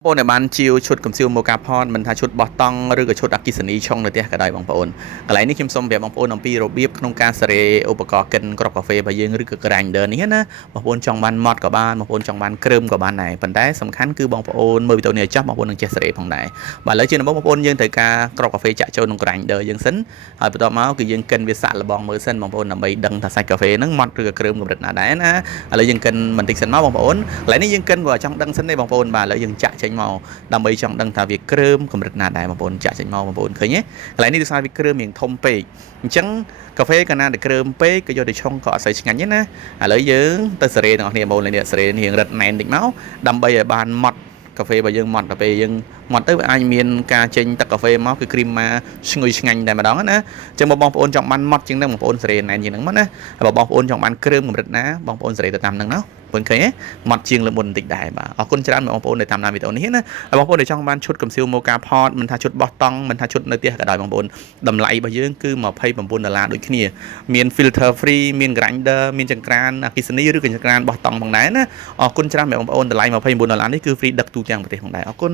បងប្អូនដែលបានជាវឈុតកំសៀវមកការផតមិនថាឈុតបោះតង់ឬក៏ឈុតអគ្គិសនីឆុងនៅផ្ទះក៏ដោយបងប្អូនកន្លែងនេះខ្ញុំសូមប្រាប់បងប្អូនអំពីរបៀបក្នុងការសេរីឧបករណ៍កិនគ្រាប់កាហ្វេរបស់យើងឬក៏ grinder នេះណាបងប្អូនចង់បានម៉ត់ក៏បានបងប្អូនចង់បានគ្រើមក៏បានដែរប៉ុន្តែសំខាន់គឺបងប្អូនមើលវីដេអូនេះឲ្យចប់បងប្អូននឹងចេះសេរីផងដែរបាទឥឡូវជាដំបូងបងប្អូនយើងត្រូវការគ្រាប់កាហ្វេចាក់ចូលក្នុង grinder យើងសិនហើយបន្ទាប់មកគឺយើងកិនវាសាក់លបងមើលសិនបងប្អូនដើម្បីដឹងថាសាច់កាហ្វេហ្នឹងម៉ត់ឬក៏គ្រើមកម្រិតណាដែរណាឥឡូវយើងកិនបន្តិចសិនមកបងប្អូនកន្លែងនេះយើងកិនក៏ចង់ដឹងសិនទេបងប្អូនបាទឥឡូវយើងចាក់ចេញមកដើម្បីចង់ដឹងថាវាគ្រើមកម្រិតណាដែរបងប្អូនចាក់ចេញមកបងប្អូនឃើញទេកន្លែងនេះដោយសារវាគ្រើមរៀងធំពេកអញ្ចឹងកាហ្វេកាលណាដែលគ្រើមពេកក៏យកទៅឆុងក៏អត់សូវឆ្ងាញ់ទេណាឥឡូវយើងទៅសេរីទាំងអស់គ្នាបងប្អូននេះសេរីរៀងរឹតណែនតិចមកដើម្បីឲ្យបានម៉ត់កាហ្វេរបស់យើងម៉ត់ទៅពេលយើងម៉ត់ទៅវាអាចមានការចេញទឹកកាហ្វេមកគឺគ្រីមម៉ាឈ្ងុយឆ្ងាញ់តែម្ដងណាអញ្ចឹងបងប្អូនចង់បានម៉ត់ជាងហ្នឹងបងប្អូនសេរីណែនជាងហ្នឹងមកណាហើយបងប្អូនចង់បានគ្រើមកម្រិតណាបងប្អូនសេរីទៅតាមហ្នឹងណាបងឃើញទេម៉ត់ជាងលើមុនបន្តិចដែរបាទអរគុណច្រើនបងប្អូនដែលតាមដានវីដេអូនេះណាហើយបងប្អូនដែលចង់បានឈុតកំសៀវមកការផតមិនថាឈុតបោះតង់មិនថាឈុតនៅផ្ទះក៏ដោយបងប្អូនតម្លៃរបស់យើងគឺ$29ដូចគ្នាមាន filter free មាន grinder មានចង្ក្រានអគ្គិសនីឬក៏ចង្ក្រានបោះតង់ផងដែរណាអរគុណច្រើនបងប្អូនតម្លៃ$29នេះគឺ free ដឹកទូទាំងប្រទេសផងដែរអរគុណ